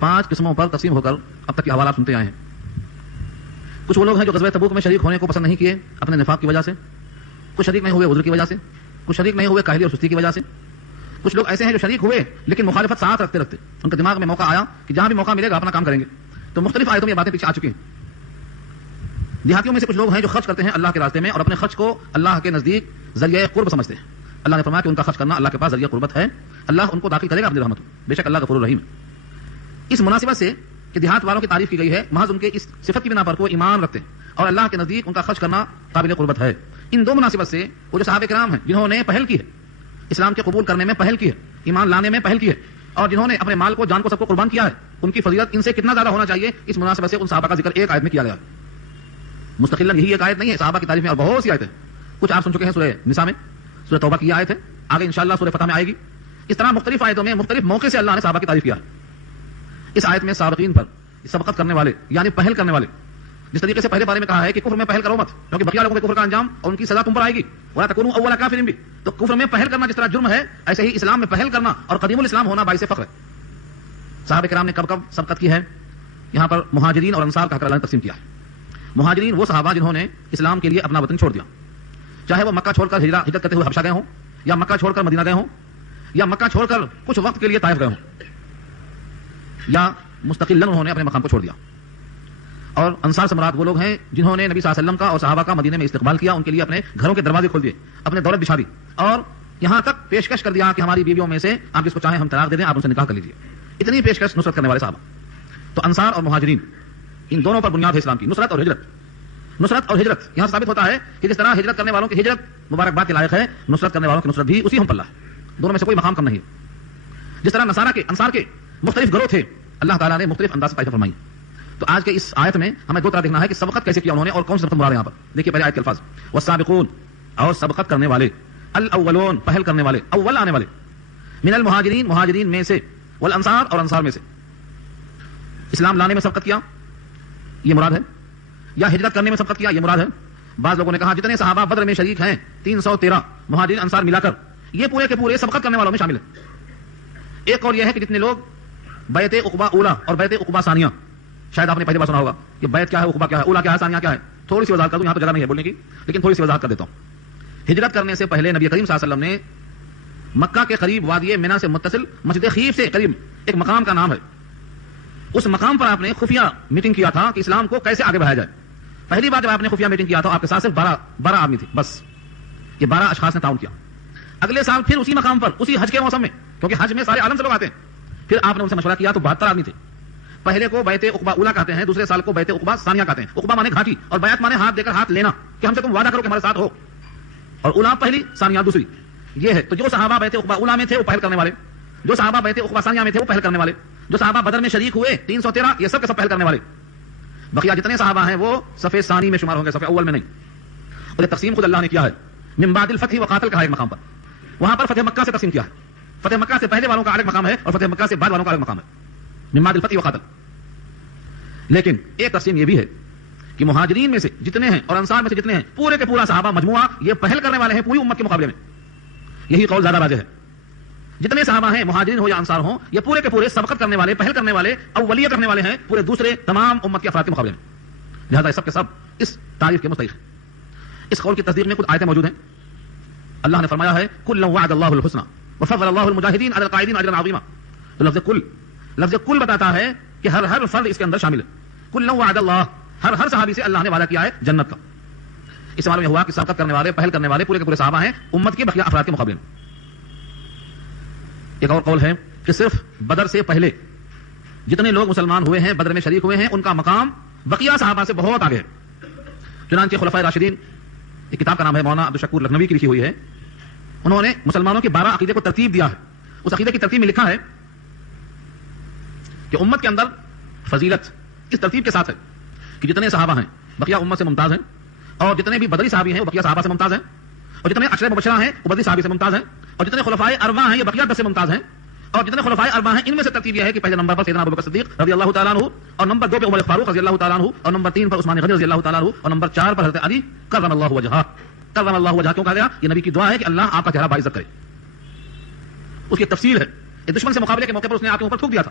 5 قسموں پر تقسیم ہو کر اب تک کے حوالات سنتے آئے ہیں. کچھ وہ لوگ ہیں جو غزوہ تبوک میں شریک ہونے کو پسند نہیں کیے اپنے نفاق کی وجہ سے، کچھ شریک نہیں ہوئے عذر کی وجہ سے، کچھ شریک نہیں ہوئے کاہلی اور سستی کی وجہ سے، کچھ لوگ ایسے ہیں جو شریک ہوئے لیکن مخالفت ساتھ رکھتے رکھتے ان کے دماغ میں موقع آیا کہ جہاں بھی موقع ملے گا اپنا کام کریں گے. تو مختلف آیتوں میں یہ باتیں پیچھے آ چکی ہیں. دیہاتیوں میں سے کچھ لوگ ہیں جو خرچ کرتے ہیں اللہ کے راستے میں اور اپنے خرچ کو اللہ کے نزدیک ذریعہ قرب سمجھتے ہیں. اللہ نے فرمایا کہ ان کا خرچ کرنا اللہ کے پاس ذریعہ قربت ہے، اللہ ان کو داخل کرے گا اپنی رحمت میں، بے شک اللہ غفور الرحیم ہے. اس مناسبت سے کہ دیہات والوں کی تعریف کی گئی ہے محض ان کے اس صفت کی بنا پر وہ ایمان رکھتے ہیں اور اللہ کے نزدیک ان کا خرچ کرنا قابل قربت ہے. ان دو مناسبت سے وہ جو صحابہ کرام ہیں جنہوں نے پہل کی ہے، اسلام کے قبول کرنے میں پہل کی ہے، ایمان لانے میں پہل کی ہے اور جنہوں نے اپنے مال کو جان کو سب کو قربان کیا ہے، ان کی فضیلت ان سے کتنا زیادہ ہونا چاہیے. اس مناسبت سے ان صحابہ کا ذکر ایک آیت میں کیا گیا ہے. مستقلاً یہی ایک آیت نہیں ہے، صحابہ کی تعریف میں اور بہت سی آیتیں کچھ آپ سن چکے ہیں. سورہ نساء میں، سورہ توبہ کی آیت ہے، آگے انشاءاللہ سورہ فتح میں آئے گی. اس طرح مختلف آیتوں میں مختلف موقع سے اللہ نے صحابہ کی تعریف کیا ہے. اس آیت میں سابقین پر سبقت کرنے والے یعنی پہل کرنے والے، جس طریقے سے پہلے بارے میں کہا ہے کہ کفر میں پہل کرو مت کیونکہ بقیہ لوگوں کے کفر کا انجام اور ان کی سزا تم پر آئے گی، ولا تکونوا اول کافر بھی. تو کفر میں پہل کرنا جس طرح جرم ہے ایسے ہی اسلام میں پہل کرنا اور قدیم الاسلام ہونا باعث فخر ہے. صحابہ کرام نے کب کب سبقت کی ہے؟ یہاں پر مہاجرین اور انصار کا حق اللہ نے تقسیم کیا ہے. مہاجرین وہ صحابہ جنہوں نے اسلام کے لیے اپنا وطن چھوڑ دیا، چاہے وہ مکہ چھوڑ کر ہجرت کرتے ہوئے حبشہ گئے ہوں یا مکہ چھوڑ کر مدینہ گئے ہوں یا مکہ چھوڑ کر کچھ وقت کے لیے طائف گئے ہوں یا مستقلاً انہوں نے اپنے مقام کو چھوڑ دیا. اور انصار سے مراد وہ لوگ ہیں جنہوں نے نبی صلی اللہ علیہ وسلم کا اور صحابہ کا مدینے میں استقبال کیا، ان کے لیے اپنے گھروں کے دروازے کھول دیے، اپنے دولت بچھا دی اور یہاں تک پیشکش کر دیا کہ ہماری بیویوں میں سے آپ جس کو چاہیں ہم طلاق دے دیں، آپ ان سے نکاح کر لیجیے. اتنی پیشکش نصرت کرنے والے صحابہ. تو انصار اور مہاجرین ان دونوں پر بنیاد ہے اسلام کی، نصرت اور ہجرت. نصرت اور ہجرت یہاں ثابت ہوتا ہے کہ جس طرح ہجرت کرنے والوں کی ہجرت مبارکباد کے لائق ہے، نصرت کرنے والوں کی نصرت بھی اسی ہم پلہ ہے. دونوں میں سے کوئی مقام کم نہیں ہے. جس طرح نصارہ کے انصار کے مختلف گروہ تھے، اللہ تعالیٰ نے مختلف انداز سے طائفہ فرمائی. تو آج کے اس آیت میں ہمیں دو طرح دیکھنا ہے کہ سبقت کیسے کیا انہوں نے اور کون سی سبقت مراد ہے. یہاں پر دیکھیے پہلے آیت کے الفاظ، والسابقون اور سبقت کرنے والے، الاولون پہل کرنے والے، اول آنے والے، من المہاجرین مہاجرین میں سے، والانصار اور انصار میں سے. اسلام لانے میں سبقت کیا یہ مراد ہے یا ہجرت کرنے میں سبقت کیا یہ مراد ہے. بعض لوگوں نے کہا جتنے صحابہ بدر میں شریک ہیں 313 مہاجرین انصار ملا کر یہ پورے کے پورے سبقت کرنے والوں میں شامل ہیں. ایک اور یہ ہے کہ جتنے لوگ بیعت عقبہ اولا اور بیعت عقبہ ثانیہ، شاید آپ نے پہلے بار سنا ہوگا کہ بیعت کیا ہے، عقبہ کیا ہے، اولا کیا ہے، ثانیہ کیا ہے. تھوڑی سی وضاحت کر دوں، یہاں تو جگہ نہیں ہے بولنے کی لیکن تھوڑی سی وضاحت کر دیتا ہوں. ہجرت کرنے سے پہلے نبی کریم صلی اللہ علیہ وسلم نے مکہ کے قریب وادی منی سے متصل مسجد خیف سے قریب ایک مقام کا نام ہے، اس مقام پر آپ نے خفیہ میٹنگ کیا تھا کہ اسلام کو کیسے آگے بڑھایا جائے. پہلی بار جب آپ نے خفیہ میٹنگ کیا تھا آپ کے ساتھ صرف 12 آدمی تھے، بس یہ 12 اشخاص نے تعاون کیا. اگلے سال پھر اسی مقام پر اسی حج کے موسم میں، کیونکہ حج میں سارے عالم سے لوگ آتے ہیں، پھر آپ نے ان سے مشورہ کیا تو 72 آدمی تھے. پہلے کو بیعت عقبہ اولا کہتے ہیں، دوسرے سال کو بیعت عقبہ ثانیہ کہتے ہیں. عقبہ مانے گھاٹی اور بیعت مانے ہاتھ دے کر ہاتھ لینا کہ ہم سے تم وعدہ کرو کہ ہمارے ساتھ ہو، اور اولا پہلی ثانیہ دوسری. یہ ہے تو جو صحابہ بیعت عقبہ اولا میں تھے وہ پہل کرنے والے، جو صحابہ بیعت عقبہ ثانیہ میں تھے وہ پہل کرنے والے، جو صحابہ بدر میں شریک ہوئے 313 یہ سب کے سب پہل کرنے والے. بقیہ جتنے صحابہ ہیں وہ صف ثانی میں شمار ہوں گے، صف اول میں نہیں. اور یہ تقسیم خود اللہ نے کیا ہے. من بعد الفتح وقاتل کہا ایک مقام پر، وہاں پر فتح مکہ سے تقسیم کیا ہے. فتح مکہ سے پہلے والوں کا الگ مقام ہے اور فتح مکہ سے بعد والوں کا الگ مقام ہے، من بعد الفتح وقاتل. لیکن ایک تقسیم یہ بھی ہے کہ مہاجرین میں سے جتنے ہیں اور انصار میں سے جتنے ہیں پورے کے پورا صحابہ مجموعہ یہ پہل کرنے والے ہیں پوری امت کے مقابلے میں. یہی قول زیادہ راجح ہے. جتنے صحابہ ہیں مہاجرین ہو یا انصار ہوں یہ پورے کے پورے سبقت کرنے والے، پہل کرنے والے، اولیہ کرنے والے ہیں پورے دوسرے تمام امت کے افراد کے مقابلے میں. لہذا یہ سب کے سب اس تعریف کے مستحق ہیں. اس قول کی تصدیق میں کچھ آیتیں موجود ہیں. اللہ نے فرمایا ہے کل وعد اللہ الحسنى وفضل اللہ المجاہدین علی القاعدین اجرا عظیما. تو لفظ کل بتاتا ہے کہ ہر فرد اس کے اندر شامل ہے. کل وعد اللہ ہر صحابی سے اللہ نے وعدہ کیا ہے جنت کا. اس معلوم یہ ہوا کہ سبقت کرنے والے، پہل کرنے والے پورے کے پورے صحابہ ہیں امت کے بقیہ افراد کے مقابلے میں. ایک اور قول ہے کہ صرف بدر سے پہلے جتنے لوگ مسلمان ہوئے ہیں، بدر میں شریک ہوئے ہیں، ان کا مقام بقیہ صحابہ سے بہت آگے ہے. چنانچہ خلفائے راشدین، ایک کتاب کا نام ہے مولانا عبدالشکور لکھنوی کی لکھی ہوئی ہے، انہوں نے مسلمانوں کے 12 عقیدے کو ترتیب دیا ہے. اس عقیدے کی ترتیب میں لکھا ہے کہ امت کے اندر فضیلت اس ترتیب کے ساتھ ہے کہ جتنے صحابہ ہیں بقیہ امت سے ممتاز ہیں، اور جتنے بھی بدری صحابی ہیں وہ بقیہ صحابہ سے ممتاز ہیں، اور جتنے عشرہ مبشرہ ہیں وہ بدری صحابی سے ممتاز ہیں، اور جتنے خلفائے اربعہ ہیں یہ بقیہ 10 سے ممتاز ہیں، اور جتنے خلفائے اربعہ ہیں ان میں سے ترتیب یہ ہے کہ پہلے نمبر پر سیدنا ابوبکر صدیق رضی اللہ تعالیٰ عنہ، اور نمبر 2 پہ عمر فاروق رضی اللہ تعالیٰ عنہ، اور نمبر 3 پر عثمان غنی رضی اللہ تعالیٰ عنہ، اور نمبر 4 پر حضرت علی کرم اللہ وجہہ. کرم اللہ وجہہ کیوں کہا گیا؟ یہ نبی کی دعا ہے کہ اللہ آپ کا چہرہ باعزت کرے. اس کی تفصیل ہے، یہ دشمن سے مقابلے کے موقع پر اس نے آپ کے اوپر تھوک دیا تھا.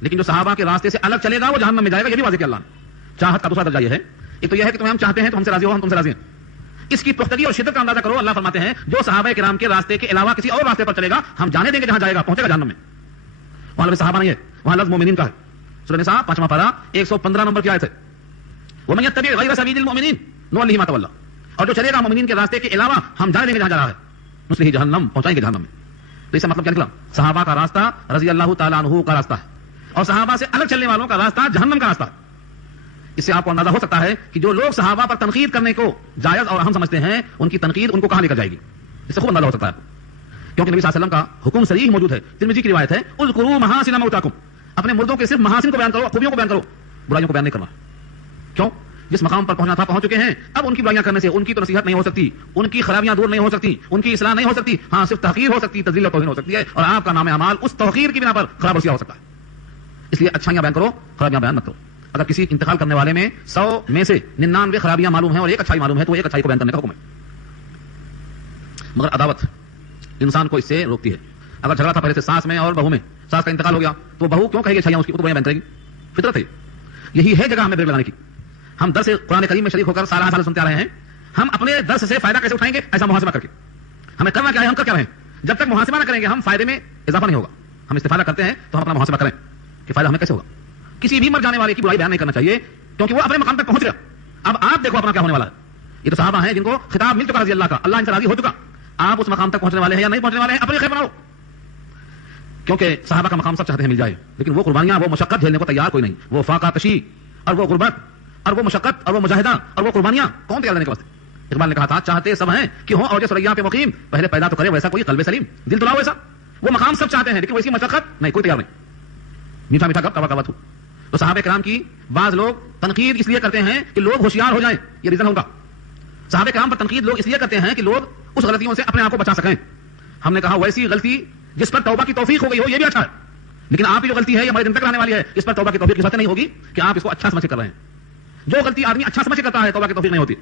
لیکن جو صحابہ کے راستے سے الگ چلے گا وہ جہنم میں جائے گا. یہ بھی واضح کیا اللہ نے. چاہت کا دوسرا درجہ یہ ہے, ایک تو یہ ہے کہ تمہیں ہم چاہتے ہیں تو ہم سے راضی ہو, ہم تم سے راضی ہیں. اس کی پختگی اور شدت کا اندازہ کرو. اللہ فرماتے ہیں جو صحابہ کرام کے راستے کے علاوہ کسی اور راستے پر چلے گا ہم جانے دیں گے جہاں جائے گا, پہنچے گا جہنم میں. وہاں لفظ صحابہ نہیں ہے, وہاں لفظ مومنین کا ہے. سورہ نساء 5واں پارہ 115 نمبر کی آیت ہے. وَمَن يَتَّبِعْ غَيْرَ سَبِيلِ الْمُؤْمِنِينَ نُوَلِّهِ مَا تَوَلَّىٰ, اور جو چلے گا مومنین کے راستے کے علاوہ ہم جانے دیں گے جہاں جا رہا ہے, نُصْلِهِ جہنم, پہنچائیں گے جہنم میں. تو اس کا مطلب کیا نکلا؟ صحابہ کا راستہ رضی اللہ تعالیٰ عنہ کا راستہ ہے, اور صحابہ سے الگ چلنے والوں کا راستہ جہنم کا راستہ ہے. اس سے آپ کو اندازہ ہو سکتا ہے کہ جو لوگ صحابہ پر تنقید کرنے کو جائز اور اہم سمجھتے ہیں ان کی تنقید ان کو کہاں لے کر جائے گی. اس سے خوب اندازہ ہو سکتا ہے, کیونکہ نبی صلی اللہ علیہ وسلم کا حکم صریح موجود ہے. ترمذی کی روایت ہے, اذکروا محاسن موتاکم, اپنے مردوں کے صرف محاسن کو بیان کرو, خوبیوں کو بیان کرو, برائیوں کو بیان نہیں کرنا. کیوں؟ جس مقام پر پہنچنا تھا پہنچ چکے ہیں, اب ان کی برائیاں کرنے سے ان کی تو نصیحت نہیں ہو سکتی, ان کی خرابیاں دور نہیں ہو سکتی, ان کی اصلاح نہیں ہو سکتی. ہاں صرف تحقیر ہو سکتی, تذلیل و توہین ہو سکتی ہے, اور آپ کا نام اعمال اس توقیر کی بنا پر خراب و سیاہ ہو سکتا ہے. اس لیے اچھائیاں بیان کرو, خرابیاں بیان مت کرو. اگر کسی انتقال کرنے والے میں 100 میں سے 99 خرابیاں معلوم ہیں اور ایک اچھائی معلوم ہے تو ایک اچھائی کو بیان کرنے کا حکم ہے. مگر عداوت انسان کو اس سے روکتی ہے. اگر جھگڑا تھا پہلے سے ساس میں اور بہو میں, ساس کا انتقال ہو گیا تو بہو کیوں کہے گی اچھائیاں اس کی, تو بیان کرے گی, فطرت ہے. یہی ہے جگہ ہمیں بریک لگانے کی. ہم درس قرآن کریم میں شریک ہو کر سالہ سال سنتے آ رہے ہیں, ہم اپنے درس سے فائدہ کیسے اٹھائیں گے ایسا محاسبہ کر کے. ہمیں کرنا کیا ہے, ہم کر کیا رہے ہیں. جب تک محاسبہ نہ کریں گے ہم فائدے میں اضافہ نہیں ہوگا. ہم استفادہ کرتے ہیں تو ہم اپنا محاسبہ کریں کہ فائدہ ہمیں کیسے ہوگا. کسی بھی مر جانے والے کی برائی بیان نہیں کرنا چاہیے, کیونکہ وہ اپنے مقام تک پہنچ گیا. اب آپ دیکھو اپنا کیا ہونے والا ہے. یہ تو صحابہ ہیں جن کو خطاب مل چکا رضی اللہ کا, اللہ ان سے راضی ہو چکا. آپ اس مقام تک پہنچنے والے ہیں یا نہیں پہنچنے والے ہیں, اپنے خیر بناؤ. کیونکہ صحابہ کا مقام سب چاہتے ہیں مل جائے, لیکن وہ قربانیاں, وہ مشقت جھیلنے کو تیار کوئی نہیں. وہ فاقہ کشی اور وہ غربت اور وہ مشقت اور وہ مجاہدہ اور وہ قربانیاں کون تیار دینے کے واسطے. اقبال نے کہا تھا چاہتے سب ہیں کہ ہوں اور جو سریا پہ مقیم, پہلے پیدا تو کرے ویسا کوئی قلب سلیم, دل تو لاؤ ویسا. وہ مقام سب چاہتے ہیں لیکن ویسی مشقت نہیں, کوئی تیار نہیں. میٹھا میٹھا کب کبا کبا تھو. تو صحابہ کرام کی بعض لوگ تنقید اس لیے کرتے ہیں کہ لوگ ہوشیار ہو جائیں, یہ ریزن ہوگا. صحابہ کرام پر تنقید لوگ اس لیے کرتے ہیں کہ لوگ اس غلطیوں سے اپنے آپ کو بچا سکیں. ہم نے کہا ویسی غلطی جس پر توبہ کی توفیق ہو گئی ہو یہ بھی اچھا ہے, لیکن آپ کی جو غلطی ہے یہ ہمارے دن تک رہنے والی ہے, اس پر توبہ کی توفیق کی بات نہیں ہوگی کہ آپ اس کو اچھا سمجھ کر رہے ہیں. جو غلطی آدمی اچھا سمجھ کرتا ہے توبہ کی توفیق نہیں ہوتی.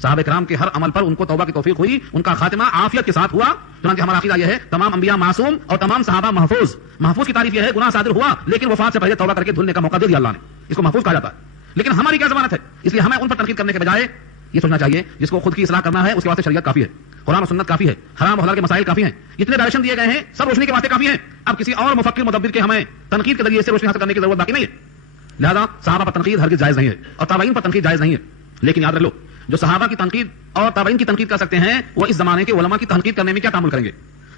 صحابہ کرام کے ہر عمل پر ان کو توبہ کی توفیق ہوئی, ان کا خاتمہ عافیت کے ساتھ ہوا. چنانچہ ہمارا عقیدہ یہ ہے تمام انبیاء معصوم اور تمام صحابہ محفوظ. محفوظ کی تعریف یہ ہے گناہ صادر ہوا لیکن وفات سے پہلے توبہ کر کے دھلنے کا موقع دے دیا اللہ نے, اس کو محفوظ کہا جاتا ہے. لیکن ہماری کیا ضمانت ہے, اس لیے ہمیں ان پر تنقید کرنے کے بجائے یہ سوچنا چاہیے جس کو خود کی اصلاح کرنا ہے اس کے واسطے شریعت کافی ہے, قرآن و سنت کافی ہے, حرام و حلال کے مسائل کافی ہیں, جتنے ڈائریکشن دیے گئے ہیں سب روشنی کے واسطے کافی ہیں. اب کسی اور مفکر مدبر کے ہمیں تنقید کے ذریعے سے روشنی حاصل کرنے کی ضرورت باقی نہیں ہے. لہذا صحابہ پر تنقید ہرگز جائز نہیں ہے اور تابعین پر تنقید جائز نہیں ہے. لیکن یاد رکھ لو, جو صحابہ کی تنقید اور تابعین کی تنقید کر سکتے ہیں وہ اس زمانے کے علماء کی تنقید کرنے میں کیا تعامل کریں گے.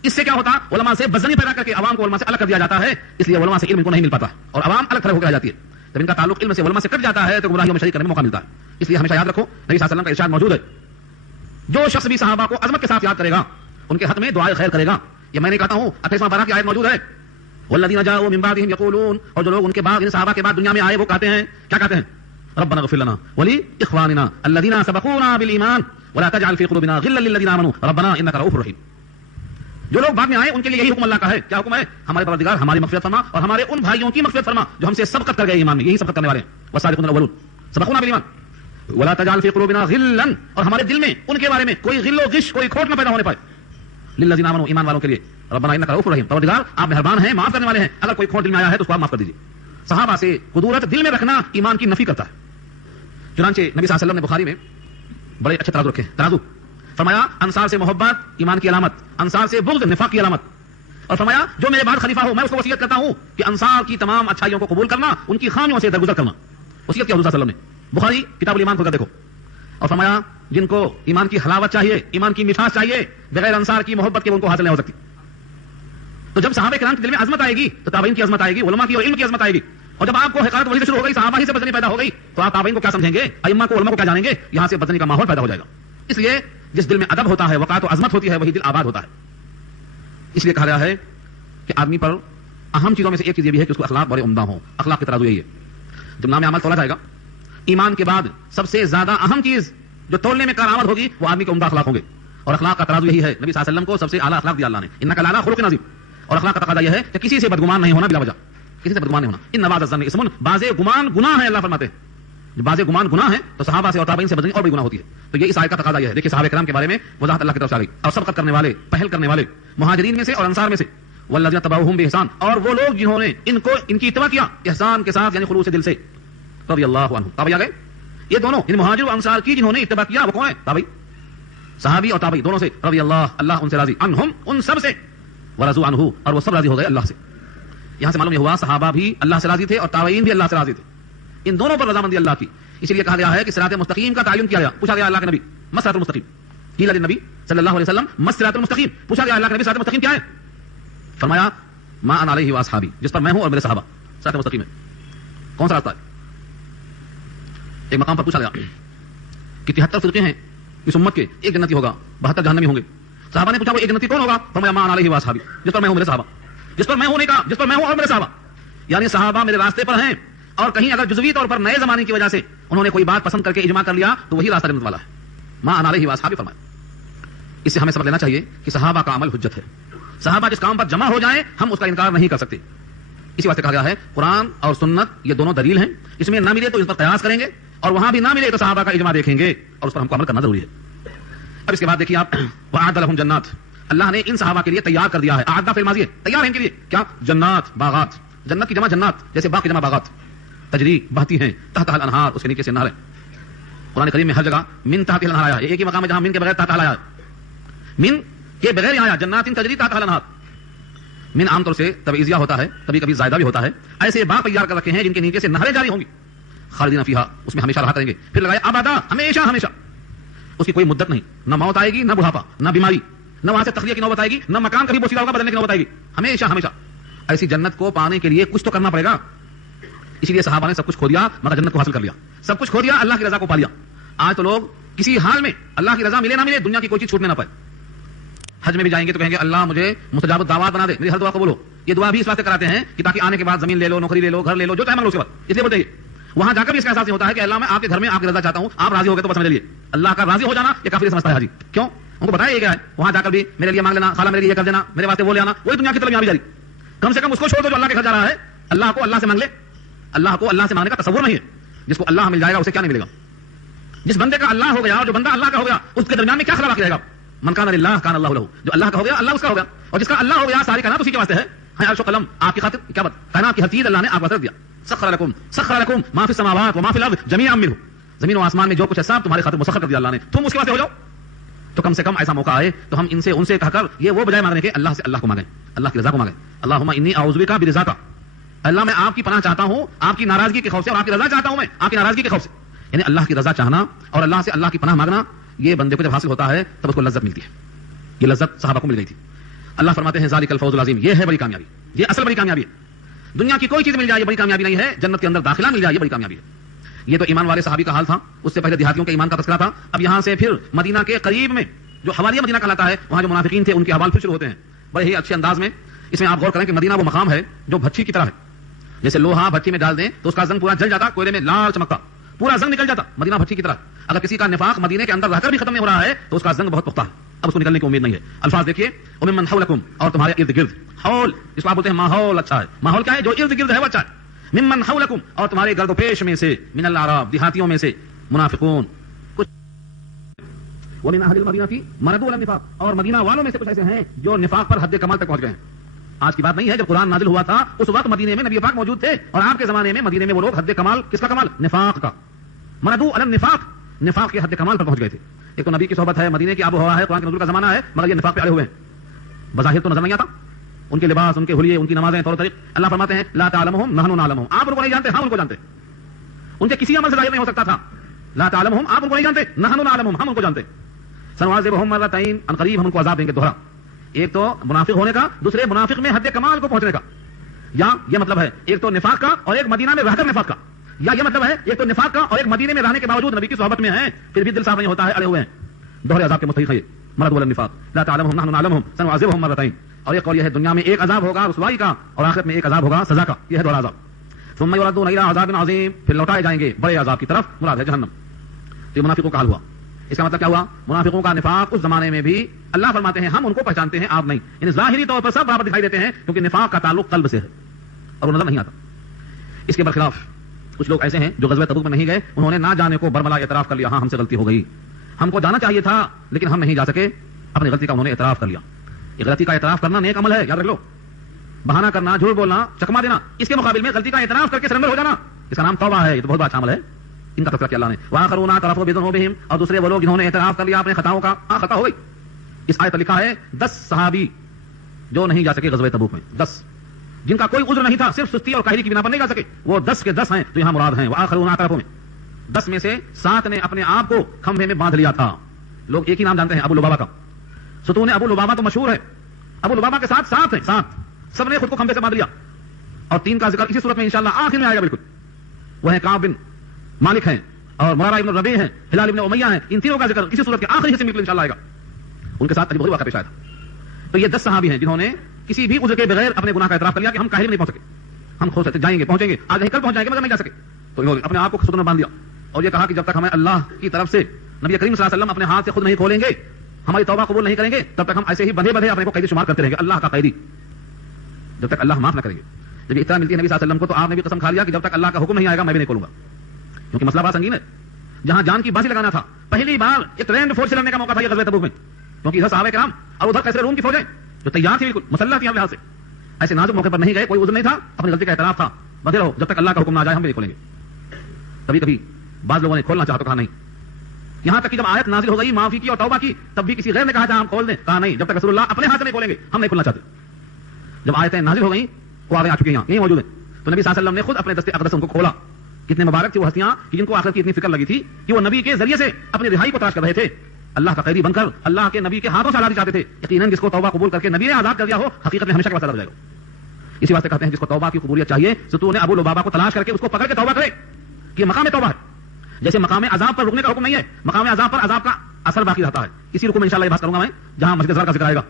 اس سے کیا ہوتا, علماء سے بدزنی پیدا کر کے عوام کو علماء سے الگ کر دیا جاتا ہے, اس لیے علماء سے علم ان کو نہیں مل پاتا اور عوام الگ تھلگ ہو کر رہ جاتی ہے. جب ان کا تعلق علم سے علماء سے کٹ جاتا ہے تو گمراہیوں میں شریک کرنے میں موقع ملتا ہے. اس لیے ہمیشہ یاد رکھو نبی صلی اللہ علیہ وسلم کا ارشاد موجود ہے, جو شخص بھی صحابہ کو عظمت کے ساتھ یاد کرے گا ان کے حق میں دعائے خیر کرے گا. یہ میں نے کہتا ہوں 28واں پارہ کی آیت موجود ہے, والذین جاءوا من بعدهم یقولون, اور جو لوگ ان کے بعد ان صحابہ کے بعد دنیا میں آئے وہ کہتے ہیں, کیا کہتے ہیں, ربنا اغفر لنا ولاخواننا الذین سبقونا بالایمان ولا تجعل في قلوبنا غلا للذین آمنوا ربنا انک رؤوف رحیم. جو لوگ بعد میں آئے ان کے لیے یہی حکم اللہ کا ہے. کیا حکم ہے, ہمارے پروردگار ہماری مغفرت فرما اور ہمارے ان بھائیوں کی مغفرت فرما جو ہم سے سبقت کر گئے ایمان میں, یہی سبقت کرنے والے ہیں. والسابقون الاولون سبقونا بالایمان ولا تجعل في قلوبنا غلا, اور ہمارے دل میں ان کے بارے میں کوئی غل و غش, کوئی کھوٹ نہ پیدا ہونے پائے. للذین آمنوا, ایمان والوں کے لیے. ربنا انک رؤوف رحیم, پروردگار آپ مہربان ہیں, معاف کرنے والے ہیں. اگر کوئی کھوٹ دل میں آیا ہے تو اس کو آپ معاف کر دیجیے. صحابہ سے قدورت دل میں رکھنا ایمان کی نفی کرتا ہے. چنانچہ نبی صلی اللہ علیہ وسلم نے بخاری میں بڑے اچھے ترازو رکھے, ترازو فرمایا انصار سے محبت ایمان کی علامت, انصار سے بغض نفاق کی علامت. اور فرمایا جو میرے بعد خلیفہ ہو میں اس کو وصیت کرتا ہوں کہ انصار کی تمام اچھائیوں کو قبول کرنا, ان کی خامیوں سے درگزر کرنا. وصیت کیا حضور صلی اللہ علیہ وسلم نے, بخاری کتاب الایمان کھول کر دیکھو. اور فرمایا جن کو ایمان کی حلاوت چاہیے, ایمان کی مٹھاس چاہیے, بغیر انصار کی محبت کے ان کو حاصل نہیں ہو سکتی. تو جب صحابہ کرام کے دل میں عظمت آئے گی تو تابعین کی عظمت آئے گی, علماء کی اور علم کی عظمت آئے گی. اور جب آپ کو حقارت وہی سے شروع ہو گئی, صحابہ ہی سے بدنی پیدا ہو گئی, تو آپ تابعین کو کیا سمجھیں گے, ائمہ کو علماء کو کیا جانیں گے. یہاں سے بدنی کا ماحول پیدا ہو جائے گا. اس لیے جس دل میں ادب ہوتا ہے, وقار و عظمت ہوتی ہے, وہی دل آباد ہوتا ہے. اس لیے کہا گیا ہے کہ آدمی پر اہم چیزوں میں سے ایک چیز یہ بھی ہے کہ اس کو اخلاق بڑے عمدہ ہوں. اخلاق کی ترازو یہی ہے. جب نام عمل تولا جائے گا, ایمان کے بعد سب سے زیادہ اہم چیز جو تولنے میں کارآمد ہوگی وہ آدمی کے عمدہ اخلاق ہوں گے. اور اخلاق کا ترازو یہی ہے, نبی صلی اللہ علیہ وسلم کو سب سے اعلیٰ اخلاق دیا اللہ نے, انک لعلی خلق عظیم. اور اخلاق کا تقاضا یہ ہے کہ کسی سے بدگمان نہیں ہونا بلا وجہ, کسی سے بدگمان نہیں ہونا. ان بعض الظن اسم, بعض گمان گناہ ہے. اللہ فرماتے ہیں جب بعض گمان گناہ ہے تو صحابہ سے اور تابعین سے بدنی اور بھی گناہ ہوتی ہے. تو یہ اس آیت کا تقاضا یہ ہے. دیکھیے صحابہ کرام کے بارے میں وضاحت اللہ کی طرف سے آ گئی, اور سبقت کرنے والے, پہل کرنے والے مہاجرین میں سے اور انصار میں سے والذین تبعوہم بإحسان، اور وہ لوگ جنہوں نے ان کی اتباع کیا احسان کے ساتھ، یعنی خلوص دل سے، رضی اللہ عنہ. تابعی آ گئے، یہ دونوں ان مہاجر و انصار کی جنہوں نے اتباع کیا وہ کون ہے؟ تابعی، صحابی اور تابعی دونوں سے، رضی اللہ ان سے راضی، عنہم ان سب سے، ورضوا عنہ اور وہ سب راضی ہو گئے اللہ سے. یہاں سے معلوم یہ ہوا صحابہ بھی اللہ سے راضی تھے اور تابعین بھی اللہ سے راضی تھے، ان دونوں پر رضامندی اللہ کی. اسی لیے کہا گیا ہے کہ صراط مستقیم کا تعین کیا گیا. پوچھا گیا اللہ کے نبی ما صراط المستقیم، قیل للنبی صلی اللہ علیہ وسلم ما صراط المستقیم، پوچھا گیا اللہ کے نبی صراط مستقیم کیا ہے؟ فرمایا ما انا علیہ واصحابی، جس پر میں ہوں اور میرے صحابہ. صراط مستقیم ہے کون سا راستہ ہے؟ ایک مقام پر پوچھا گیا کہ 73 فرقے ہیں اس امت کے، ایک جنتی ہوگا 72 جہنمی ہوں گے. صحابہ نے پوچھا وہ ایک جنتی کون ہوگا؟ فرمایا ما انا علیہ واصحابی، جس پر میں ہوں میرے صحابہ. جس پر میں ہوں نہیں کہا، جس پر میں ہوں اور میرے صحابہ، یعنی صحابہ میرے راستے پر ہیں، اور کہیں اگر جزوی طور پر نئے زمانے کی وجہ سے انہوں نے کوئی بات پسند کر کے اجماع کر لیا تو وہی راستہ جنت والا ہے. ما انا علیہ واصحابی فرمایا. اس سے ہمیں سبق لینا چاہیے کہ صحابہ کا عمل حجت ہے. صحابہ جس کام پر جمع ہو جائیں ہم اس کا انکار نہیں کر سکتے. اسی واسطے کہا گیا ہے قرآن اور سنت یہ دونوں دلیل ہیں، اس میں نہ ملے تو اس پر قیاس کریں گے، اور وہاں بھی نہ ملے تو صحابہ کا اجماع دیکھیں گے اور اس پر ہم کو عمل کرنا ضروری ہے. اب اس کے بعد دیکھیے آپ، وَأَعَدَّ لَهُمْ جَنَّاتٍ، اللہ نے ان صحابہ کے لیے تیار کر دیا ہے. اعدہ فعل ماضی ہے، تیار ہیں ان کے لیے کیا؟ جنات، باغات. جنت کی جمع جنات، جیسے باغ کی جمع باغات، تجری بہتی ہیں تحتها الانہار، اس کے نیچے سے نہریں. قرآن کریم میں ہر جگہ من تحتها الانہار آیا ہے، ایک ہی مقام ہے جہاں من کے بغیر تحتها آیا ہے. من کے بغیر آیا جنات تجری تحتها الانہار. من عام طور سے تبعیضیہ ہوتا ہے، کبھی کبھی زائدہ بھی ہوتا ہے. ایسے باغ تیار کر رکھے ہیں جن کے نیچے سے نہریں جاری ہوں گی، خالدین فیہا، اس میں ہمیشہ رہا کریں گے. پھر لگایا ابدا، ہمیشہ ہمیشہ، اس کی کوئی مدت نہیں، نہ موت آئے گی، نہ بڑھاپا، نہ بیماری، نہ وہاں سے تخلیہ کی نوبت آئے گی، نہ مکان کبھی بوسیدہ ہوگا بدلنے کی نوبت آئے گی، ہمیشہ ہمیشہ. ایسی جنت کو پانے کے لیے کچھ تو کرنا پڑے گا. اسی لیے صحابہ نے سب کچھ کھو دیا مگر جنت کو حاصل کر لیا، سب کچھ کھو دیا اللہ کی رضا کو پا لیا. آج تو لوگ کسی حال میں اللہ کی رضا ملے نہ ملے دنیا کی کوئی چیز چھوٹنے نہ پائے. حج میں بھی جائیں گے تو کہیں گے اللہ مجھے مستجاب الدعوات بنا دے، میری ہر دعا قبول ہو. یہ دعا بھی اس واسطے کراتے ہیں کہ تاکہ آنے کے بعد زمین لے لو، نوکری لے لو، گھر لے لو، جو چاہے مانگو اس کے بعد. اس لیے بولتے ہیں وہاں جا کر بھی اس کا احساس ہوتا ہے کہ اللہ میں آپ کے گھر میں آپ کی رضا چاہتا ہوں، آپ راضی ہو گئے تو بس میرے لیے. اللہ کا راضی ہو جانا یہ کافی سمجھتا ہے حاجی. کیوں؟ ان کو بتایا یہ کیا ہے، وہاں جا کر بھی میرے لیے مانگ لینا، خالہ میرے لیے یہ کر دینا، میرے واسطے وہ لے آنا، وہی دنیا کی طرف یہاں بھی جاری. کم سے کم اس کو چھوڑ دو جو اللہ کے گھر جا رہا ہے، اللہ کو اللہ سے مانگ لے. اللہ کو اللہ سے مانگنے کا تصور نہیں ہے. جس کو اللہ مل جائے گا اسے کیا نہیں ملے گا. جس بندے کا اللہ ہو گیا اور جو بندہ اللہ کا ہو گیا اس کے درمیان میں کیا خلا باقی رہے گا؟ من کان للہ کان اللہ لہ، جو اللہ کا ہو گیا اللہ اس کا ہو گیا، اور جس کا اللہ ہو گیا ساری کائنات اسی کے واسطے ہے. عرش و قلم آپ کی خاطر کیا بات، کائنات کی ہر چیز اللہ نے آپ کو دیا. سخر لکم ما فی السماوات وما فی الارض جميعا منه، زمین و آسمان میں جو کچھ ہے سب تمہارے خاطر مسخر کر دیا اللہ نے، تم اس کے واسطے ہو جاؤ. تو کم سے کم ایسا موقع آئے تو ہم ان سے کہہ کر یہ وہ بجائے مانگنے کے اللہ سے اللہ کو مانگیں، اللہ کی رضا کو مانگیں. اللہم انی اعوذ بک برضاک، اللہ میں آپ کی پناہ چاہتا ہوں آپ کی ناراضگی کے خوف سے، اور آپ کی رضا چاہتا ہوں میں آپ کی ناراضگی کے خوف سے. یعنی اللہ کی رضا چاہنا اور اللہ سے اللہ کی پناہ مانگنا، یہ بندے کو جب حاصل ہوتا ہے تب اس کو لذت ملتی ہے. یہ لذت صحابہ کو مل گئی تھی. اللہ فرماتے ہیں ذالک الفوز العظیم، یہ ہے بڑی کامیابی، یہ اصل بڑی کامیابی ہے. دنیا کی کوئی چیز مل جائے یہ بڑی کامیابی نہیں ہے، جنت کے اندر داخلہ مل جائے یہ بڑی کامیابی ہے. یہ تو ایمان والے صحابی کا حال تھا، اس سے پہلے دیہاتیوں کے ایمان کا تذکرہ تھا. اب یہاں سے پھر مدینہ کے قریب میں جو حوالیہ مدینہ کہلاتا ہے وہاں جو منافقین تھے ان کے احوال پھر شروع ہوتے ہیں بڑے ہی اچھے انداز میں. اس میں آپ غور کریں کہ مدینہ وہ مقام ہے جو بھچی کی طرح ہے. جیسے لوہا بھچی میں ڈال دیں تو اس کا زنگ پورا جل جاتا، کوئلے میں لال چمکتا، پورا زنگ نکل جاتا. مدینہ بھچی کی طرح. اگر کسی کا نفاق مدینے کے اندر رہ کر بھی ختم نہیں ہو رہا ہے تو اس کا زنگ بہت پختہ ہے، اب اس کو نکلنے کی امید نہیں ہے. الفاظ دیکھیے وممن حولکم، اور تمہارے ارد گرد. حول اس کو آپ بولتے ہیں ماحول اچھا ہے. ماحول کیا ہے؟ جو ارد گرد ہے وہ اچھا ہے. ممن حولکم، اور تمہارے گرد و پیش میں سے، من الاعراب دیہاتیوں میں سے، منافقون کچھ. ومن اہل المدینہ مردوا علی النفاق، اور مدینہ والوں میں سے کچھ ایسے ہیں جو نفاق پر حد کمال تک پہنچ گئے ہیں. آج کی بات نہیں ہے، جب قرآن نازل ہوا تھا اس وقت مدینے میں نبی پاک موجود تھے، اور آپ کے زمانے میں مدینے میں وہ لوگ حد کمال، کس کا کمال؟ نفاق کا. مردوا علی النفاق، نفاق کے حد کمال پر پہنچ گئے تھے. ایک تو نبی کی صحبت ہے، مدینے کی آب و ہوا ہے، قرآن کے نزول کا زمانہ ہے، مگر یہ نفاق پہ اڑے ہوئے ہیں. بظاہر تو نظر نہیں آتا ان کے لباس، ان کے حلیے، ان کی نمازیں، طور طریق. اللہ فرماتے ہیں لا تعلمهم نحن نعلمهم، آپ ان کو نہیں جانتے، ہم ان کو جانتے. ان کے کسی عمل سے ظاہر نہیں ہو سکتا تھا. لا تعلمهم، آپ ان کو نہیں جانتے، نحن نعلمهم، ہم ان کو جانتے. سنعذبهم مرتين، ان قریب ہم ان کو عذاب دیں گے دوہرا. ایک تو منافق ہونے کا، دوسرے منافق میں حد کمال کو پہنچنے کا. یا یہ مطلب ہے ایک تو نفاق کا اور ایک مدینہ میں رہ کر نفاق کا. یا یہ مطلب ہے ایک تو نفاق کا اور ایک مدینے میں رہنے کے باوجود نبی کی صحبت میں ہیں پھر بھی دل صاف نہیں ہوتا ہے، اڑے ہوئے ہیں. دوہرے عذاب کے مستحق ہے. مرضوا علی النفاق لا تعلمهم نحن نعلمهم سنعذبهم مرتين. اور ایک قول یہ ہے دنیا میں ایک عذاب ہوگا رسوائی کا، اور آخرت میں ایک عذاب ہوگا سزا کا. یہ ہے دوہرا عذاب. ثم يردون الى عذاب عظیم، پھر لوٹائے جائیں گے بڑے عذاب کی طرف، مراد ہے جہنم. تو یہ منافقوں کا حال ہوا. اس کا مطلب کیا ہوا؟ منافقوں کا نفاق اس زمانے میں بھی اللہ فرماتے ہیں ہم ان کو پہچانتے ہیں، آپ نہیں. یعنی ظاہری طور پر سب برابر دکھائی دیتے ہیں کیونکہ نفاق کا تعلق قلب سے ہے اور وہ نظر نہیں آتا. اس کے برخلاف کچھ لوگ ایسے ہیں جو غزوہ تبوک میں نہیں گئے، انہوں نے نہ جانے کو برملا اعتراف کر لیا، ہاں ہم سے غلطی ہو گئی، ہم کو جانا چاہیے تھا لیکن ہم نہیں جا سکے. اپنی غلطی کا انہوں نے اعتراف کر لیا. یہ غلطی کا اعتراف کرنا نیک عمل ہے، یاد رکھ لو. بہانہ کرنا, جھوٹ بولنا, چکما دینا, اس کے مقابل میں غلطی کا اعتراف کر کے سرنڈر ہو جانا, اس کا نام توبہ ہے. یہ تو بہت بڑا عمل ہے, ان کا تذکرہ کیا اللہ نے. وآخرون اعترفوا بذنوبہم, اور دوسرے وہ لوگ جنہوں نے اعتراف کر لیا اپنے خطاؤں کا. خطا ہو گئی. اس آیت پر لکھا ہے 10 صحابی جو نہیں جا سکے غزوہ تبوک میں, 10 جن کا کوئی عذر نہیں تھا, صرف سستی اور کاہلی کی بنا پر نہیں جا سکے, وہ 10 کے 10 ہیں جو یہاں مراد ہیں. وآخرون اعترفوا میں 10 میں سے 7 نے اپنے آپ کو کھمبے میں باندھ لیا تھا. لوگ ایک ہی نام جانتے ہیں, ابو لبابہ کا. ستون ابو لبابہ تو مشہور ہے. ابو لبابہ کے ساتھ 7 ہیں, 7 سب نے خود کو کھمبے سے باندھ لیا. اور 3 کا ذکر اسی صورت میں انشاءاللہ آخر میں آئے گا. بالکل وہ ہیں کعب بن مالک ہیں, اور مرارہ ابن ربیع ہیں, ہلال ابن امیہ ہیں. ان تینوں کا ذکر اسی صورت کے آخری حصے میں انشاءاللہ آئے گا. ان کے ساتھ واقعہ پیش آیا تھا. تو یہ 10 صحابی ہیں جنہوں نے کسی بھی عذر کے بغیر اپنے گناہ کا اعتراف کر لیا کہ ہم کاہل نہیں پہنچ سکے, ہم ہو سکتے جائیں گے, پہنچیں گے, آج کل پہنچ جائیں گے مگر نہیں جا سکے. تو انہوں نے اپنے آپ کو ستون میں باندھ دیا اور یہ کہا کہ جب تک ہمیں اللہ کی طرف سے نبی کریم صلی اللہ علیہ وسلم اپنے ہاتھ سے خود نہیں کھولیں گے, ہماری توبہ قبول نہیں کریں گے, تب تک ہم ایسے ہی بندھے بندھے اپنے کو قیدی شمار کرتے رہیں گے, اللہ کا قیدی, جب تک اللہ معاف نہ کریں گے. جب اطلاع ملتی ہے نبی صلی اللہ علیہ وسلم کو, تو آپ نے بھی قسم کھا لیا کہ جب تک اللہ کا حکم نہیں آئے گا میں بھی نہیں کھولوں گا, کیونکہ مسئلہ بڑا سنگین ہے. جہاں جان کی بازی لگانا تھا, پہلی بار ایک ٹرینڈ فورس لڑنے کا موقع تھا یہ غزوہ تبوک میں, کیونکہ ادھر صحابہ کرام اور ادھر کیسے روم کی فوجیں جو تیار تھی, بالکل مسلح تھی. ہم لحاظ سے ایسے نازک موقع پر نہیں گئے, کوئی عذر نہیں تھا, اپنی غلطی کا اعتراف تھا, بدے رہو جب تک اللہ کا حکم نہ آ جائے ہم بھی نہیں کھولیں گے. کبھی کبھی بعض لوگوں نے کھولنا چاہا تو کہا نہیں. یہاں تک کہ جب آیت نازل ہو گئی معافی کی اور توبہ کی, تب بھی کسی غیر نے کہا تھا ہم کھول دیں, کہا نہیں, جب تک رسول اللہ اپنے ہاتھ سے نہیں کھولیں گے ہم نہیں کھولنا چاہتے. جب آیتیں نازل ہو گئیں وہ آگے آ چکی ہیں, یہی موجود ہیں, تو نبی صلی اللہ علیہ وسلم نے خود اپنے دستے اقدس ان کو کھولا. کتنے مبارک تھے وہ ہستیاں جن کو آخرت کی اتنی فکر لگی تھی کہ وہ نبی کے ذریعے سے اپنی رہائی کو تلاش کر رہے تھے, اللہ کا قیدی بن کر اللہ کے نبی کے ہاتھوں سے آزادی چاہتے تھے. یقیناً جس کو توبہ قبول کر کے نبی نے آزاد کر دیا ہو, حقیقت میں ہمیشہ کا واسطہ ہو جائے گا. اسی واسطے کہتے ہیں جس کو توبہ کی قبولیت چاہیے, ستون ابو لبابہ کو تلاش کر کے اس کو پکڑ کے توبہ کرے, کہ مقام توبہ ہے. جیسے مقام عذاب پر رکنے کا حکم نہیں ہے, مقام عذاب پر عذاب کا اثر باقی رہتا ہے. اسی رکو میں انشاءاللہ یہ بات کروں گا میں جہاں مسجد زرار کا ذکر آئے گا.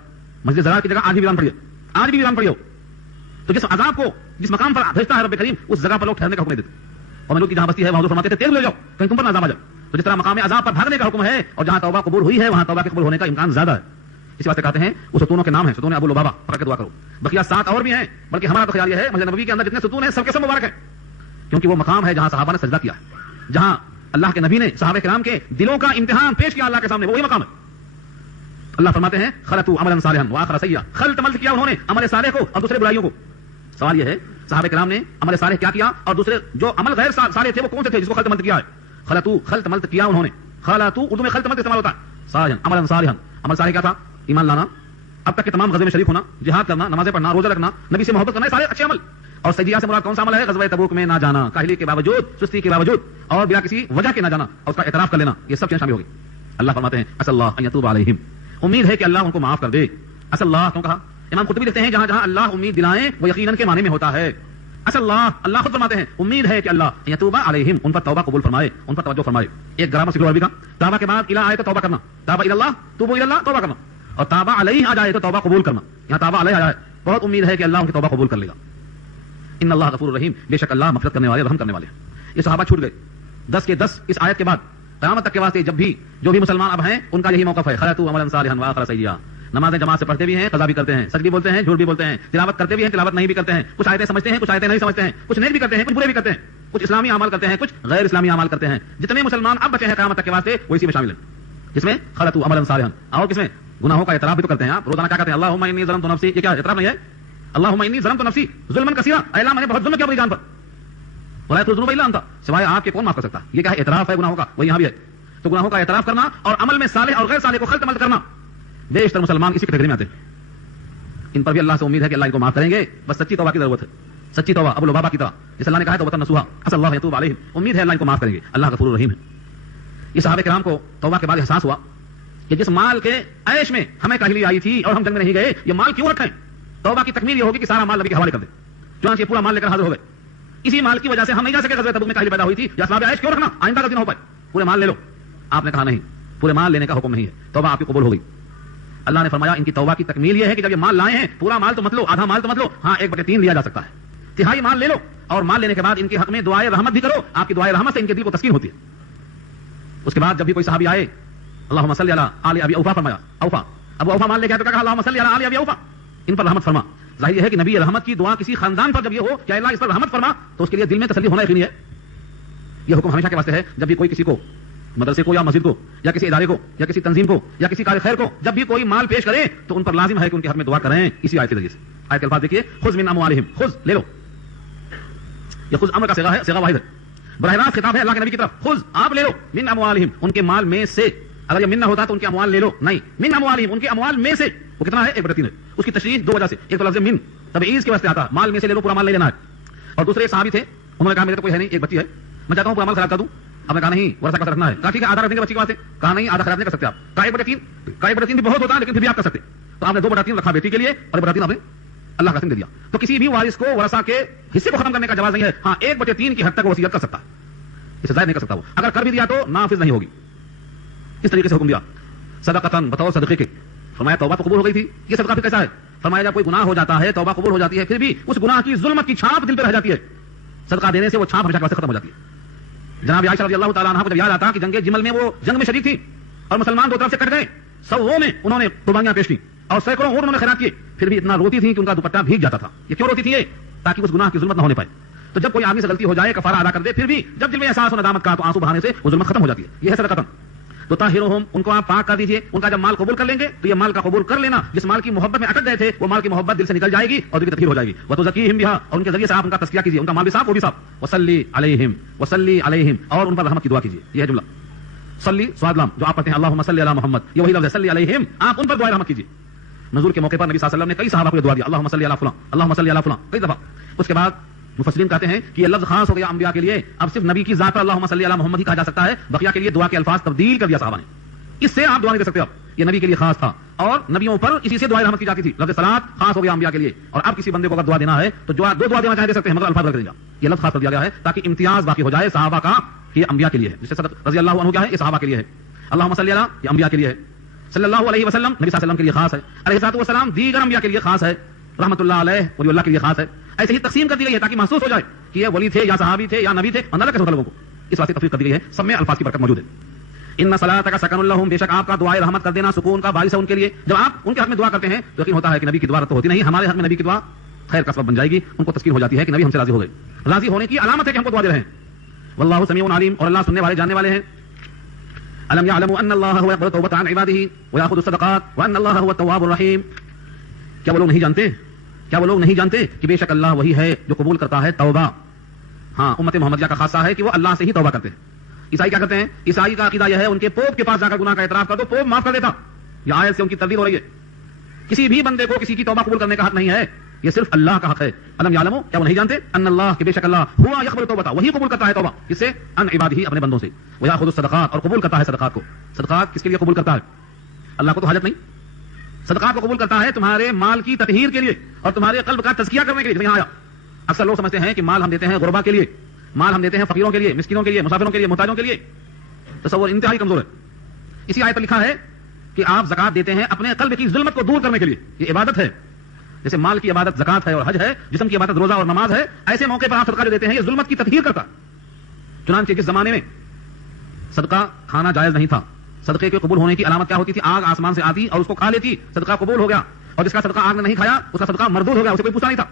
مسجد زرار کی جگہ آج بھی ویران پڑی ہے, آج بھی ویران پڑی ہو. تو جس عذاب کو جس مقام پر بھیجتا ہے رب کریم, اس جگہ پر لوگ ٹھہرنے کا حکم نہیں دیتے. اور لوگ کی جہاں بستی ہے وہاں فرماتے تھے تیل لے جاؤ کہیں تم پر نہ عذاب آ جائے. تو جس طرح مقام عذاب پر بھاگنے کا حکم ہے, اور جہاں توبہ قبول ہوئی ہے وہاں توبہ کے قبول ہونے کا امکان زیادہ ہے. اس واسطے کہتے ہیں وہ ستونوں کے نام ہیں, ستون ابو لبابہ, پکڑ کے دعا کرو. بقیہ 7 اور بھی ہیں, بلکہ ہمارا تو خیال یہ ہے مسجد نبوی کے اندر جتنے ستون ہیں سب کے سب مبارک ہیں, کیونکہ وہ مقام ہے جہاں صحابہ نے سجدہ کیا ہے, جہاں اللہ کے نبی نے صحابہ کرام کے دلوں کا امتحان پیش کیا اللہ کے سامنے, وہی مقام ہے. اللہ فرماتے ہیں خلطوا عملا صالحا واخر سیئا, خلط ملط کیا انہوں نے عمل صالح کو اور دوسرے برائیوں کو. سوال یہ ہے صحابہ کرام نے عمل صالح کیا کیا, اور دوسرے جو عمل غیر صالح تھے وہ کون سے تھے جس کو خلط ملط کیا ہے. خلطوا خلط ملط کیا انہوں نے, خلطوا اردو میں خلط ملط استعمال ہوتا ہے. صالحا عملا صالحا, عمل صالح کیا تھا, ایمان لانا, اب تک کے تمام غزوے میں شریک ہونا, جہاد کرنا, نمازیں پڑھنا, روزہ رکھنا, نبی سے محبت کرنا, سارے اچھے عمل. اور سجدہ سے مراد کون سا عمل ہے, غزوہ تبوک میں نہ جانا, کاہلی کے باوجود, سستی کے باوجود, اور بلا کسی وجہ کے نہ جانا, اور اس کا اعتراف کر لینا, یہ سب چیزیں شامل ہوگی. اللہ فرماتے ہیں اسأل اللہ ان یتوب علیہم, امید ہے کہ اللہ ان کو معاف کر دے. اسأل اللہ کیوں کہا, امام قرطبی لکھتے ہیں جہاں جہاں اللہ امید دلائیں وہ یقیناً کے معنی میں ہوتا ہے. اسأل اللہ, اللہ خود فرماتے ہیں امید ہے کہ اللہ یتوب علیہم, ان پر توبہ قبول فرمائے, ان پر توجہ فرمائے. ایک گرامر سیکھو عربی کا, توبہ کے بعد الی آئے تو توبہ کرنا, توبہ الی اللہ, توبوا الی اللہ, توبہ کرنا, اور توبہ علیہ آ جائے تو توبہ قبول کرنا. یہاں توبہ علیہ آ جائے, بہت امید ہے کہ اللہ ان کی توبہ قبول کر لے گا. ان اللہ غفور رحیم, بے شک اللہ مغفرت کرنے والے, رحم کرنے والے. یہ صحابہ چھوٹ گئے 10 کے 10 اس آیت کے بعد قیامت تک کے واسطے. جب بھی جو بھی مسلمان اب ہیں ان کا یہی موقف ہے, خلطوا عملا صالحا واخر سیئا. نمازیں جماعت سے پڑھتے بھی ہیں, قضا بھی کرتے ہیں, سچ بھی بولتے ہیں, جھوٹ بھی بولتے ہیں, تلاوت کرتے بھی ہیں, تلاوت نہیں بھی کرتے ہیں, کچھ آیتیں سمجھتے ہیں, کچھ آیتیں نہیں سمجھتے ہیں, کچھ نیک بھی کرتے ہیں, کچھ برے بھی کرتے ہیں, کچھ اسلامی اعمال کرتے ہیں, کچھ غیر اسلامی اعمال کرتے ہیں. جتنے مسلمان اب بچے ہیں قیامت تک کے واسطے وہ اسی میں شامل ہیں, جس میں خلطوا عملا صالحا, اور کس میں گناہوں کا اعتراف بھی تو کرتے ہیں. آپ روزانہ کیا کہتے ہیں, اللہم انی ظلمت نفسی, یہ کیا اعتراف نہیں ہے, اللہم انی ظلمت نفسی ظلما کثیرا, اے اللہ میں نے بہت ظلم کیا اپنی جان پر, ولا یغفر الذنوب الا انت, سوائے آپ کے کون معاف کر سکتا. یہ کیا ہے, اعتراف ہے گناہوں کا, وہ یہاں بھی ہے. تو گناہوں کا اعتراف کرنا اور عمل میں صالح اور غیر صالح کو خلط ملط کرنا, بیشتر مسلمان اسی کیٹیگری میں آتے ہیں. ان پر بھی اللہ سے امید ہے کہ اللہ ان کو معاف کریں گے, بس سچی توبہ کی ضرورت ہے, سچی توبہ ابو لبابہ کی طرح, جس اللہ نے کہا ہے توبۃ نصوحا, اسأل اللہ یتوب علیہم, امید ہے اللہ ان کو معاف کریں گے, اللہ غفور رحیم ہے. یہ صحابہ کرام کو توبہ کے بعد احساس ہوا کہ جس مال کے عیش میں ہمیں کاہلی آئی تھی اور ہم جنگ میں نہیں گئے, یہ مال کیوں رکھیں. توبہ کی تکمیل یہ ہوگی کہ سارا مال نبی کے حوالے کر دیں, چنانچہ یہ پورا مال لے کر حاضر ہو گئے. اسی مال کی وجہ سے ہم نہیں جا سکے غزوہ تبوک میں, کاہلی پیدا ہوئی تھی, یا اسباب عیش کیوں رکھنا, آئندہ غلطی نہ ہو پائے, پورے مال لے لو. آپ نے کہا نہیں, پورے مال لینے کا حکم نہیں ہے, توبہ آپ کی قبول ہو گئی. اللہ نے فرمایا ان کی توبہ کی تکمیل یہ ہے کہ جب یہ مال لائے ہیں, پورا مال تو مت لو, آدھا مال تو مت لو, ہاں 1/3 لیا جا سکتا ہے, تہائی مال لے لو, اور مال لینے کے بعد ان کے حق میں دعائے رحمت بھی کرو. آپ کی دعائے رحمت سے ان کے دل کو تسکین ہوتی ہے. اس کے بعد جب بھی کوئی صحابی آئے, اللہم صلی علی آل ابی اوفا فرمایا, اوفا ابو اوفا مال لے کے آئے تو کہا اللہم صلی علی آل ابی اوفا, ان پر رحمت فرما. ظاہر یہ ہے کہ نبی رحمت کی دعا کسی خاندان پر جب یہ ہو کہ اللہ اس پر رحمت فرما, تو اس کے لیے دل میں تسلی ہونا یقینی ہے. یہ حکم ہمیشہ کے واسطے ہے, جب بھی کوئی کسی کو, مدرسے کو یا مسجد کو یا کسی ادارے کو یا کسی تنظیم کو یا کسی کار خیر کو جب بھی کوئی مال پیش کرے تو ان پر لازم ہے کہ ان کے حق میں دعا کریں, اسی آیت کے ذریعے سے. آیت کے الفاظ دیکھیے، خذ من اموالہم، خذ لے لو، یہ خذ امر کا صیغہ ہے، صیغہ واحد ہے، براہ راست خطاب ہے اللہ کے نبی کی طرف، خذ آپ لے لو، من اموالہم ان کے مال میں سے، اگر یہ من نہ ہوتا تو ان کے اموال لے لو، نہیں، من اموالہم ان کے اموال میں سے، وہ کتنا ہے 1/3 ہے، اس کی تشریح دو وجہ سے، ایک تو لفظ من تبعیض کے واسطے آتا ہے، مال میں سے لے لو، پورا مال نہیں لینا ہے، اور دوسرے ایک صحابی تھے، انہوں نے کہا میرے تو کوئی ہے نہیں، ایک بچی ہے، میں چاہتا ہوں پورا مال خراب کر دوں، آپ نے کہا نہیں ورثہ کا رکھنا ہے، کہا ٹھیک ہے آدھا رکھنے کے بچی کے واسطے، کہا نہیں آدھا خراب نہیں کر سکتے آپ، کہا 1/3، کہا 1/3 بھی بہت ہوتا ہے لیکن پھر بھی آپ کر سکتے، تو آپ نے 2/3 رکھا بیٹی کے لیے اور 1/3 آپ نے اللہ کا قسم دے دیا، تو کسی بھی وارث کو ورثہ کے حصے کو ختم کرنے کا جواز نہیں ہے، ہاں 1/3 کی حد تک وصیت کر سکتا ہے، اسے زائد نہیں کر سکتا، وہ اگر کر بھی دیا تو نافذ نہیں ہوگی، اس طریقے سے حکم دیا، صدقۃ بطور صدقے کے، فرمایا توبہ تو قبول ہو گئی تھی، یہ صدقہ پھر کیسا ہے، فرمایا جب کوئی گناہ ہو جاتا ہے توبہ قبول ہو جاتی ہے، پھر بھی اس گناہ کی ظلمت کی چھاپ دل پہ رہ جاتی ہے، صدقہ دینے سے وہ چھاپ ہمیشہ سے ختم ہو جاتی ہے۔ جناب عائشہ رضی اللہ تعالیٰ عنہا کو جب یاد آتا کہ جنگ جمل میں وہ جنگ میں شریک تھی اور مسلمان دو طرف سے کٹ گئے، سووں میں انہوں نے قربانیاں پیش کی اور سینکڑوں اونٹ انہوں نے خیرات کیے، پھر بھی اتنا روتی تھی کہ ان کا دوپٹہ بھیگ جاتا تھا، یہ کیوں روتی تھی؟ یہ تاکہ اس گناہ کی ظلمت نہ ہونے پائے، تو جب کوئی آدمی سے غلطی ہو جائے کفارہ ادا کر دے، پھر بھی جب دل میں احساس ہو ندامت کا تو آنسو بہانے سے وہ ظلمت ختم ہو جاتی ہے، یہ ہے صدقہ۔ تو طاہرہم ان کو آپ پاک کر دیجئے، ان کا جب مال قبول کر لیں گے تو یہ مال کا قبول کر لینا، جس مال کی محبت میں اٹک گئے تھے وہ مال کی محبت دل سے نکل جائے گی اور دل کی تطہیر ہو جائے گی، وتزکیہم بہا اور ان کے ذریعے سے آپ ان کا تزکیہ کیجیے، ان کا مال بھی صاف وہ بھی صاف، وصلی علیہم اور ان پر رحمت کی دعا کیجیے، یہ ہے جملہ صلی سواد لام جو آپ پڑھتے ہیں اللہم صلی علی محمد، یہ وہی لفظ ہے صلی علیہم، آپ ان پر دعا رحمت کیجیے۔ نزول کے موقع پر نبی صلی اللہ علیہ وسلم نے کئی صحابہ کو دعا دیا، اللہم صلی علی فلاں، اللہم صلی علی فلاں کئی دفعہ، اس کے بعد مفسرین کہتے ہیں کہ یہ لفظ خاص ہو گیا انبیاء کے لیے، اب صرف نبی کی ذات پر اللہم صلی علی محمد ہی کہا جا سکتا ہے، بقیہ کے لیے دعا کے الفاظ تبدیل کر دیا صحابہ نے، اس سے آپ دعا نہیں دے سکتے، آپ یہ نبی کے لیے خاص تھا اور نبیوں پر اسی سے دعائیں رحمت کی جاتی تھی، لفظ صلاۃ خاص ہو گیا انبیاء کے لیے، اور اب کسی بندے کو اگر دعا دینا ہے تو دو دعا دینا چاہے دے سکتے ہیں، مگر الفاظ رکھ دیں گا، یہ لفظ خاص کر دیا گیا ہے تاکہ امتیاز باقی ہو جائے صحابہ کا کہ یہ انبیاء کے لیے ہے، جس سے صدق رضی اللہ عنہ کیا ہے یہ صحابہ کے لیے ہے، اللہم صلی علی یہ انبیاء کے لیے ہے، صلی اللہ علیہ وسلم نبی صلی اللہ علیہ وسلم کے لیے خاص ہے، علیہ الصلوۃ والسلام دیگر انبیاء کے لیے خاص ہے، رحمۃ اللہ علیہ ولی اللہ کے لیے خاص ہے، ایسے ہی تقسیم کر دی گئی ہے تاکہ محسوس ہو جائے کہ یہ ولی تھے یا صحابی تھے یا نبی تھے، اندازہ کیسے ہوتا لوگوں کو، اس واسطے تفریق کر دی گئی ہے، سب میں الفاظ کی برکت موجود ہے۔ ان صلاتک سکن لہم بے شک آپ کا دعائے رحمت کر دینا سکون کا باعث ہے ان کے لیے، جب آپ ان کے حق میں دعا کرتے ہیں تو یقین ہوتا ہے کہ نبی کی دعا تو ہوتی نہیں، ہمارے حق میں نبی کی دعا خیر کا سبب بن جائے گی، ان کو تذکیر ہو جاتی ہے کہ نبی ہم سے راضی ہو گئے، راضی ہونے کی علامت ہے کہ ہم کو دعا دے رہے ہیں، واللہ سمیع علیم اور اللہ سننے والے جاننے والے ہیں۔ الم یعلموا ان اللہ هو يقبل التوبة عن عباده ويأخذ الصدقات وان اللہ هو التواب الرحیم، کیا وہ لوگ نہیں جانتے کہ بے شک اللہ وہی ہے جو قبول کرتا ہے توبہ، ہاں امت محمدیہ کا خاصہ ہے کہ وہ اللہ سے ہی توبہ کرتے ہیں۔ عیسائی کیا کرتے ہیں؟ عیسائی کا عقیدہ یہ ہے ان کے پوپ کے پاس جا کر گناہ کا اعتراف کر دو پوپ معاف کر دیتا، یہ آیت سے ان کی تردید ہو رہی ہے، کسی بھی بندے کو کسی کی توبہ قبول کرنے کا حق نہیں ہے، یہ صرف اللہ کا حق ہے۔ الم یعلموا کیا وہ نہیں جانتے ان اللہ کہ بے شک اللہ ہوا یقبل التوبہ وہی قبول کرتا ہے توبہ، کس سے؟ ان عبادہ اپنے بندوں سے، ویاخذ الصدقات اور قبول کرتا ہے صدقات کو، صدقات کس کے لیے قبول کرتا ہے؟ اللہ کو تو حاجت نہیں، صدقات کو قبول کرتا ہے تمہارے مال کی تطہیر کے لیے اور تمہارے قلب کا تزکیہ کرنے کے لیے۔ یہاں آیا اکثر لوگ سمجھتے ہیں کہ مال ہم دیتے ہیں غربا کے لیے، مال ہم دیتے ہیں فقیروں کے لیے، مسکینوں کے لیے، مسافروں کے لیے، محتاجوں کے لیے، تصور انتہائی کمزور ہے۔ اسی آیت پر لکھا ہے کہ آپ زکات دیتے ہیں اپنے قلب کی ظلمت کو دور کرنے کے لیے، یہ عبادت ہے، جیسے مال کی عبادت زکات ہے اور حج ہے، جسم کی عبادت روزہ اور نماز ہے، ایسے موقع پر آپ صدقہ جو دیتے ہیں یہ ظلمت کی تطہیر کرتا۔ چنانچہ جس زمانے میں صدقہ کھانا جائز نہیں تھا، صدقے کے قبول ہونے کی علامت کیا ہوتی تھی؟ آگ آسمان سے آتی اور اس کو کھا لیتی، صدقہ قبول ہو گیا، اور جس کا صدقہ آگ نے نہیں کھایا اس کا صدقہ مردود ہو گیا، اسے کوئی پوچھا نہیں تھا۔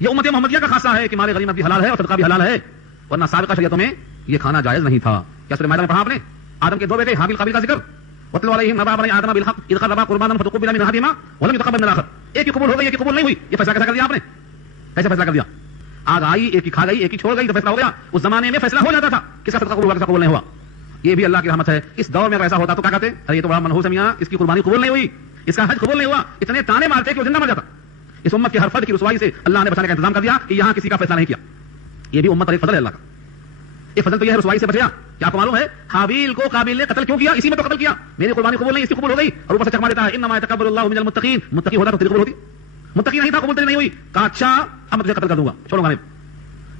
یہ امت محمدیہ کا خاصہ ہے کہ مال غنیمت بھی حلال ہے اور صدقہ بھی حلال ہے، ورنہ سابقہ شریعتوں میں یہ کھانا جائز نہیں تھا۔ کیا سورہ مائدہ میں پڑھا آپ نے آدم کے دو بیٹے حابیل قابیل کا ذکر، وَاتْلُ عَلَيْهِمْ نَبَأَ بَنِي آدَمَ بِالْحَقِّ إِذْ قَرَّبَا قُرْبَانًا فَتُقُبِّلَ مِنْ أَحَدِهِمَا وَلَمْ يُتَقَبَّلْ مِنَ الْآخَرِ، ایک کی قبول ہو گئی ایک کی قبول نہیں ہوئی، یہ فیصلہ کیسا کر دیا آپ نے؟ کیسے فیصلہ کر دیا؟ آگ آئی ایک کی کھا گئی ایک کی چھوڑ گئی تو فیصلہ ہو گیا۔ اس زمانے میں فیصلہ ہو جاتا تھا کس کا صدقہ قبول ہوا کس کا قبول نہیں ہوا، یہ بھی اللہ کی رحمت ہے۔ اس دور میں اگر ایسا ہوتا تو کیا کہتے؟ ارے یہ تو بڑا منحوس ہے میاں، اس کی قربانی قبول نہیں ہوئی، اس کا حج قبول نہیں ہوا، اتنے تانے مارتے کہ وہ زندہ مر جاتا۔ اس امت کے ہر فرد کی رسوائی سے اللہ نے بچانے کا انتظام کر دیا کہ یہاں کسی کا فیصلہ نہیں کیا، یہ بھی امت پر ایک فضل ہے اللہ کا۔ یہ فضل تو یہ ہے رسوائی سے بچ گیا۔ کیا آپ کو معلوم ہے حابیل کو قابیل نے قتل کیوں کیا؟ اسی میں تو قتل کیا، میری قربانی قبول نہیں اس کی قبول ہو گئی، اور اوپر سے چکما دیتا ہے انما يتقبل الله من المتقين، متقی ہوتا تو تیری قبول ہوتی، متقی نہیں تھا قبول نہیں ہوئی، کہا اچھا اب تجھے قتل کر دوں گا، چھوڑوں گا نہیں،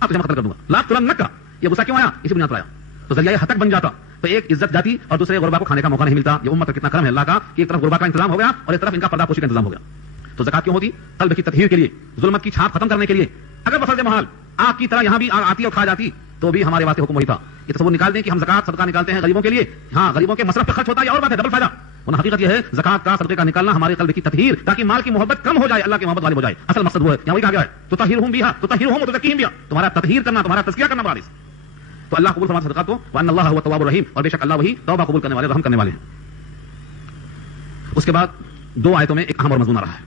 اب تجھے قتل کر دوں گا، لا ترنک، یہ غصہ کیوں آیا؟ اسی بنیاد پر آیا، تو ذریعہ ہتک بن جاتا تو ایک عزت جاتی اور دوسرے غربا کو کھانے کا موقع نہیں ملتا۔ یہ امت پر کتنا کرم ہے اللہ کا کہ ایک طرف غربا کا انتظام ہو گیا اور ایک طرف ان کا پردہ پوشی کا انتظام ہو گیا۔ تو زکات کیوں ہوتی؟ قلب کی تطہیر کے لیے، ظلمت کی چھاپ ختم کرنے کے لیے۔ اگر بفرض محال آگ کی طرح یہاں بھی آگ آتی اور کھا جاتی تو بھی ہمارے واسطے حکم وہی تھا۔ یہ تصور نکال دیں کہ ہم زکات صدقہ نکالتے ہیں غریبوں کے لیے، ہاں غریبوں کے مصرف پہ خرچ ہوتا ہے اور بات ہے ڈبل فائدہ، ورنہ حقیقت یہ ہے زکات کا صدقے کا نکالنا ہمارے قلب کی تطہیر تاکہ مال کی محبت کم ہو جائے، اللہ کی محبت غالب ہو جائے، اصل مقصد وہ ہے۔ یہاں وہی کہا گیا ہے تطہرہم بہا، تطہرہم وتزکیہم بہا، تمہارا تطہیر کرنا تمہارا تزکیہ کرنا مراد ہے۔ تو اللہ قبول فرماتا صدقات کو، وان اللہ هو التواب الرحیم، اور بے شک اللہ وہی توبہ قبول کرنے والے رحم کرنے والے ہیں۔ اس کے بعد دو آیتوں میں ایک اہم اور مضمون آ رہا ہے،